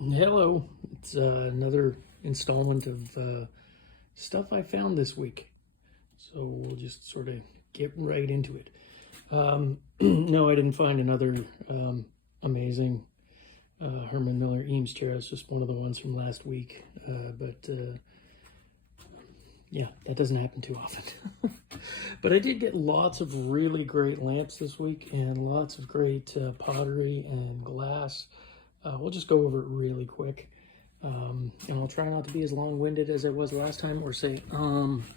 Hello, it's another installment of stuff I found this week. So we'll just sort of get right into it. No, I didn't find another amazing Herman Miller Eames chair. It's just one of the ones from last week. Yeah, that doesn't happen too often. But I did get lots of really great lamps this week and lots of great pottery and glass. We'll just go over it really quick. And I'll try not to be as long-winded as I was last time, or say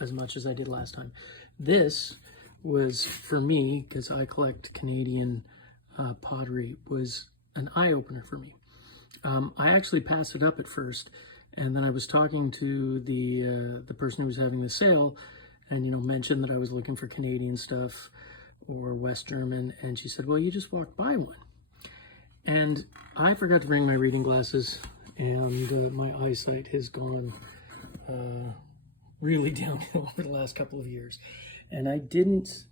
as much as I did last time. This was, for me, because I collect Canadian pottery, was an eye-opener for me. I actually passed it up at first, and then I was talking to the person who was having the sale, and mentioned that I was looking for Canadian stuff or West German, and she said, well, you just walked by one. And I forgot to bring my reading glasses, and my eyesight has gone really downhill over the last couple of years. And I didn't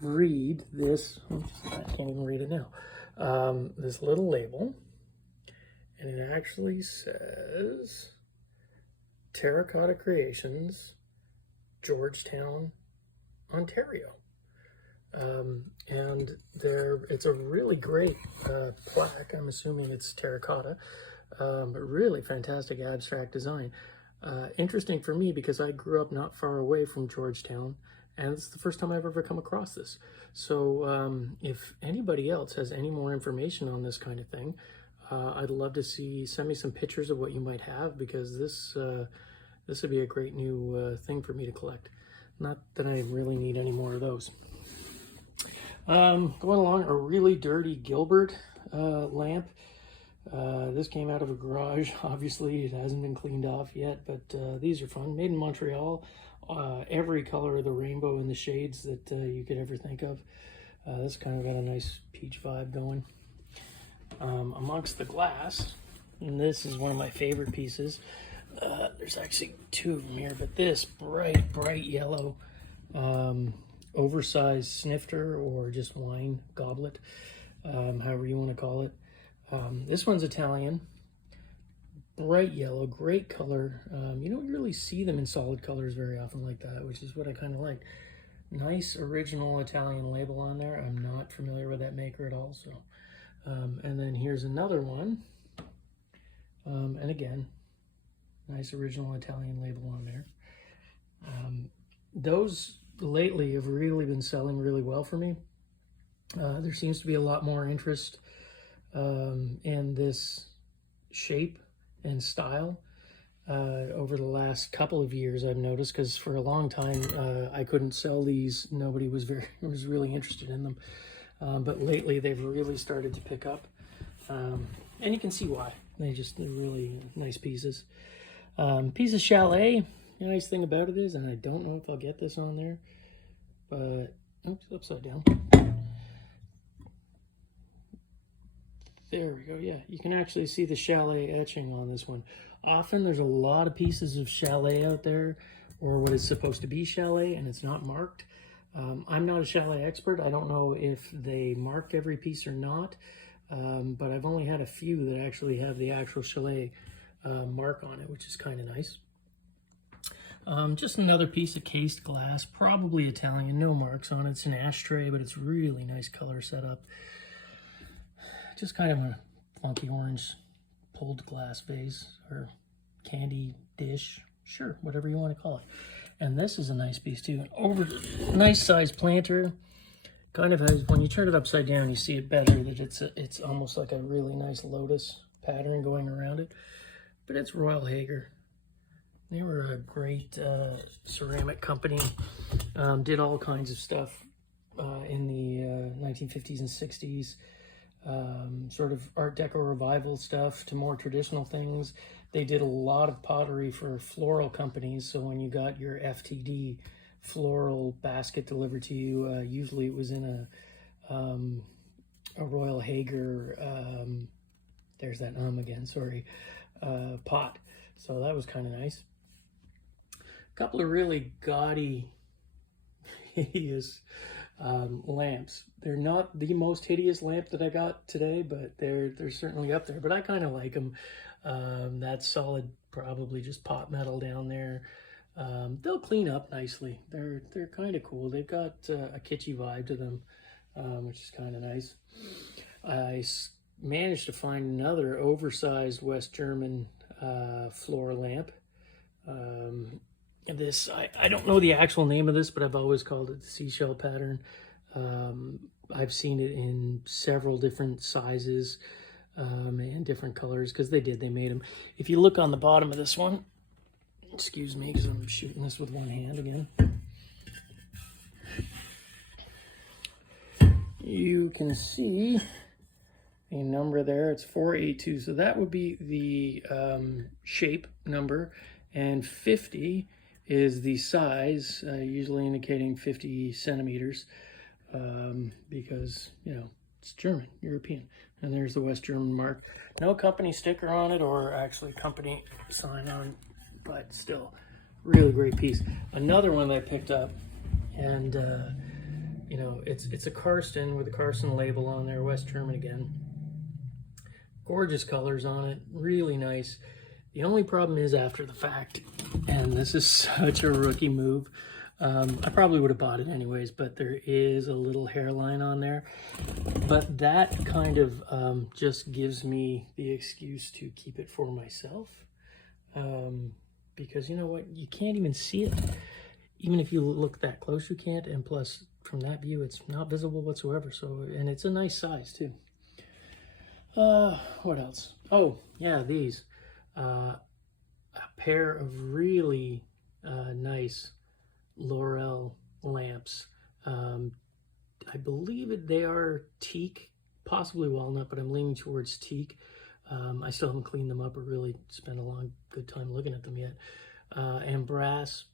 read this, I can't even read it now, this little label, and it actually says Terracotta Creations, Georgetown, Ontario. And it's a really great plaque. I'm assuming it's terracotta, but really fantastic abstract design. Interesting for me because I grew up not far away from Georgetown, and it's the first time I've ever come across this. So if anybody else has any more information on this kind of thing, I'd love to send me some pictures of what you might have, because this would be a great new thing for me to collect. Not that I really need any more of those. Going along, a really dirty Gilbert lamp. This came out of a garage. Obviously, it hasn't been cleaned off yet, but these are fun. Made in Montreal. Every color of the rainbow in the shades that you could ever think of. This kind of got a nice peach vibe going. Amongst the glass, and this is one of my favorite pieces. There's actually two of them here, but this bright yellow oversized snifter, or just wine goblet, however you want to call it. This one's Italian, bright yellow, great color. You don't really see them in solid colors very often like that, which is what I kind of like. Nice original Italian label on there. I'm not familiar with that maker at all. So, and then here's another one, and again, nice original Italian label on there. Those lately have really been selling really well for me. There seems to be a lot more interest in this shape and style over the last couple of years, I've noticed, because for a long time I couldn't sell these. Nobody was really interested in them, but lately they've really started to pick up, and you can see why. They're really nice pieces. Piece of Chalet. The nice thing about it is, and I don't know if I'll get this on there, but oops, upside down. There we go. Yeah, you can actually see the Chalet etching on this one. Often there's a lot of pieces of Chalet out there, or what is supposed to be Chalet, and it's not marked. I'm not a Chalet expert. I don't know if they mark every piece or not, but I've only had a few that actually have the actual Chalet mark on it, which is kind of nice. Just another piece of cased glass, probably Italian, no marks on it. It's an ashtray, but it's really nice color setup. Just kind of a funky orange pulled glass vase, or candy dish, sure, whatever you want to call it. And this is a nice piece too. Nice size planter. Kind of has, when you turn it upside down, you see it better, that it's almost like a really nice lotus pattern going around it. But it's Royal Hager. They were a great ceramic company. Did all kinds of stuff in the 1950s and 60s. Sort of Art Deco revival stuff to more traditional things. They did a lot of pottery for floral companies. So when you got your FTD floral basket delivered to you, usually it was in a Royal Hager, there's that again, sorry, pot. So that was kind of nice. A couple of really gaudy, hideous lamps. They're not the most hideous lamp that I got today, but they're certainly up there. But I kind of like them. That solid, probably just pot metal down there. They'll clean up nicely. They're kind of cool. They've got a kitschy vibe to them, which is kind of nice. I managed to find another oversized West German floor lamp. This, I don't know the actual name of this, but I've always called it the seashell pattern. I've seen it in several different sizes and different colors, because they made them. If you look on the bottom of this one, excuse me, because I'm shooting this with one hand again, you can see a number there. It's 482, so that would be the shape number, and 50 is the size, usually indicating 50 centimeters, because, you know, it's German, European. And there's the West German mark. No company sticker on it, or actually company sign on, but still, really great piece. Another one that I picked up, and you know, it's a Karsten with a Karsten label on there, West German again. Gorgeous colors on it, really nice. The only problem is after the fact, and this is such a rookie move, I probably would have bought it anyways, but there is a little hairline on there. But that kind of just gives me the excuse to keep it for myself. Because you know what, you can't even see it. Even if you look that close, you can't, and plus from that view, it's not visible whatsoever. So, and it's a nice size too. What else? Oh, yeah, these. A pair of really nice Laurel lamps. I believe they are teak, possibly walnut, but I'm leaning towards teak. I still haven't cleaned them up or really spent a good time looking at them yet. And brass.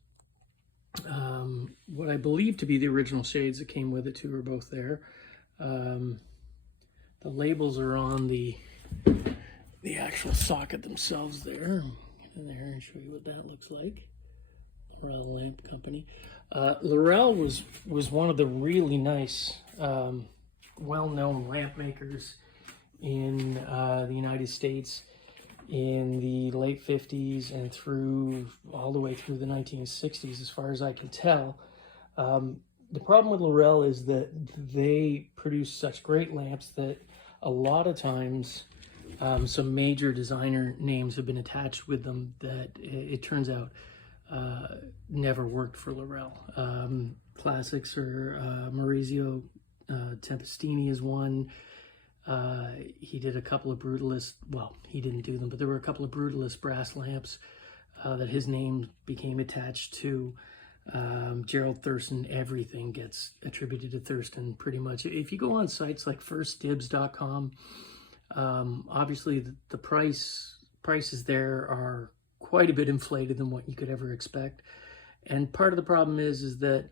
What I believe to be the original shades that came with it too are both there. The labels are on the actual socket themselves there. Get in there and show you what that looks like. Laurel Lamp Company. Laurel was one of the really nice, well-known lamp makers in the United States in the late 50s and all the way through the 1960s, as far as I can tell. The problem with Laurel is that they produce such great lamps that a lot of times some major designer names have been attached with them that it turns out never worked for Laurel. Classics are Maurizio Tempestini is one. He did a couple of Brutalist, well, he didn't do them, but there were a couple of Brutalist brass lamps that his name became attached to. Gerald Thurston, everything gets attributed to Thurston pretty much. If you go on sites like firstdibs.com, obviously the prices there are quite a bit inflated than what you could ever expect. And part of the problem is that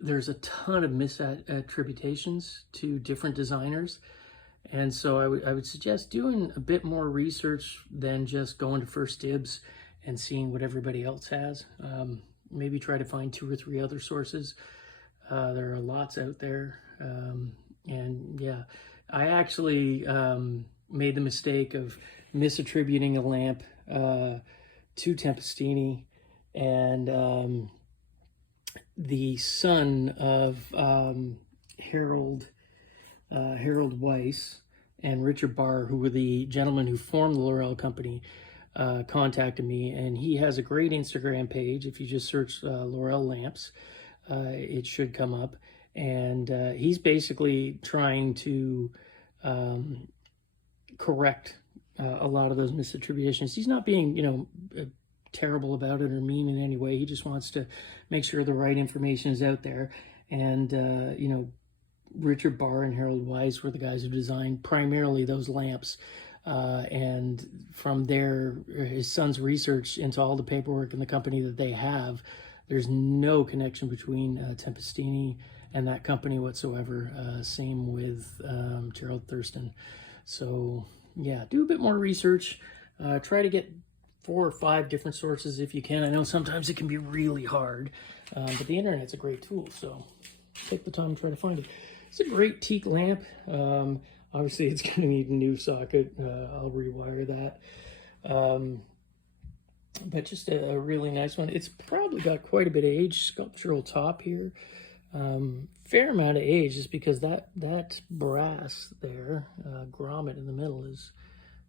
there's a ton of misattributations to different designers. And so I would suggest doing a bit more research than just going to First Dibs and seeing what everybody else has. Maybe try to find 2 or 3 other sources. There are lots out there. And yeah, I actually made the mistake of misattributing a lamp to Tempestini, and the son of Harold Weiss and Richard Barr, who were the gentlemen who formed the Laurel Company, contacted me, and he has a great Instagram page. If you just search Laurel Lamps, it should come up, and he's basically trying to correct a lot of those misattributions. He's not being, you know, terrible about it or mean in any way. He just wants to make sure the right information is out there. And, you know, Richard Barr and Harold Weiss were the guys who designed primarily those lamps. And from his son's research into all the paperwork in the company that they have, there's no connection between Tempestini and that company whatsoever. Same with Gerald Thurston. So yeah, do a bit more research. Try to get 4 or 5 different sources if you can. I know sometimes it can be really hard, but the internet's a great tool, so take the time to try to find it. It's a great teak lamp. Obviously, it's going to need a new socket. I'll rewire that. But just a really nice one. It's probably got quite a bit of age. Sculptural top here. Fair amount of age, just because that brass there, grommet in the middle, has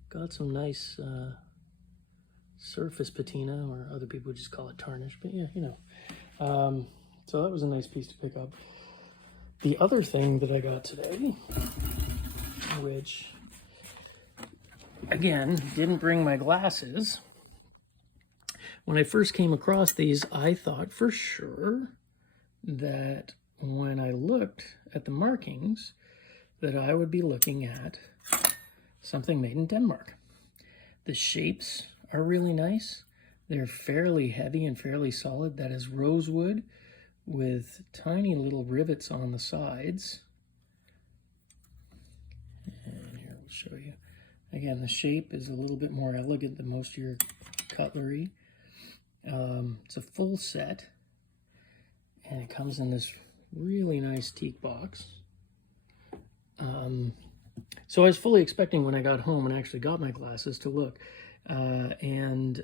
got some nice surface patina, or other people just call it tarnish, but yeah, you know. So that was a nice piece to pick up. The other thing that I got today, which again didn't bring my glasses. When I first came across these, I thought for sure that when I looked at the markings that I would be looking at something made in Denmark. The shapes are really nice. They're fairly heavy and fairly solid. That is rosewood with tiny little rivets on the sides. And here we'll show you. Again, the shape is a little bit more elegant than most of your cutlery. It's a full set, and it comes in this really nice teak box. So I was fully expecting when I got home and actually got my glasses to look and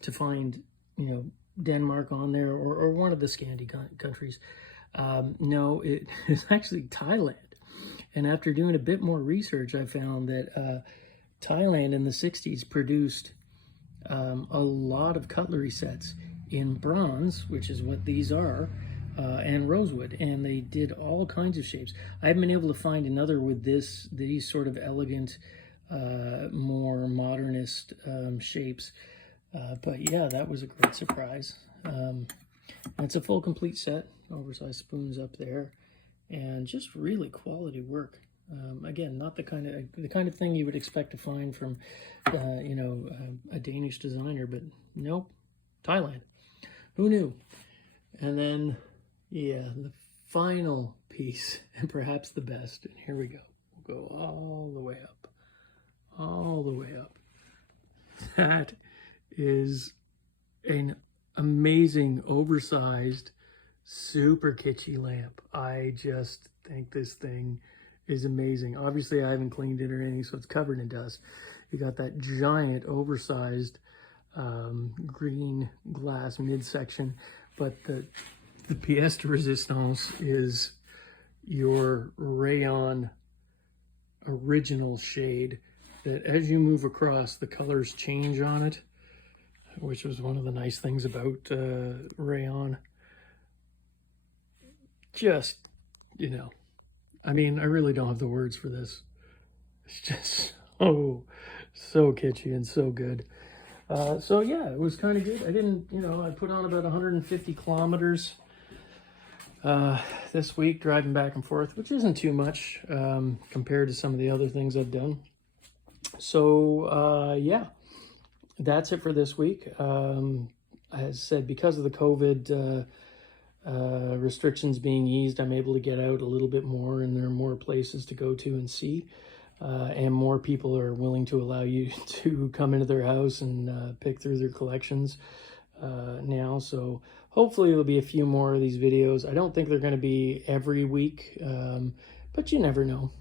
to find, you know, Denmark on there, or one of the Scandi countries. No, it is actually Thailand. And after doing a bit more research, I found that Thailand in the 60s produced a lot of cutlery sets in bronze, which is what these are, and rosewood, and they did all kinds of shapes. I haven't been able to find another with these sort of elegant, more modernist shapes. But yeah, that was a great surprise. It's a full complete set, oversized spoons up there, and just really quality work. Again, not the kind of thing you would expect to find from, you know, a Danish designer, but nope, Thailand. Who knew? And then, yeah, the final piece, and perhaps the best, and here we go. We'll go all the way up, all the way up. That is an amazing, oversized, super kitschy lamp. I just think this thing is amazing. Obviously, I haven't cleaned it or anything, so it's covered in dust. You got that giant, oversized green glass midsection, but the pièce de résistance is your rayon original shade that as you move across, the colors change on it, which was one of the nice things about rayon. Just, you know, I mean, I really don't have the words for this. It's just so kitschy and so good. So yeah, it was kind of good. I didn't, you know, I put on about 150 kilometers this week driving back and forth, which isn't too much compared to some of the other things I've done. So yeah, that's it for this week. As I said, because of the COVID restrictions being eased, I'm able to get out a little bit more, and there are more places to go to and see. And more people are willing to allow you to come into their house and pick through their collections now. So hopefully there'll be a few more of these videos. I don't think they're going to be every week, but you never know.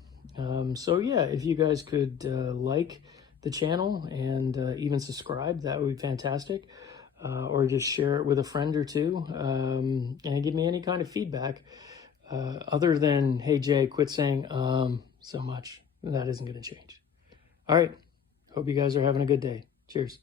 So yeah, if you guys could like the channel and even subscribe, that would be fantastic. Or just share it with a friend or two, and give me any kind of feedback other than, hey Jay, quit saying so much. That isn't going to change. All right. Hope you guys are having a good day. Cheers.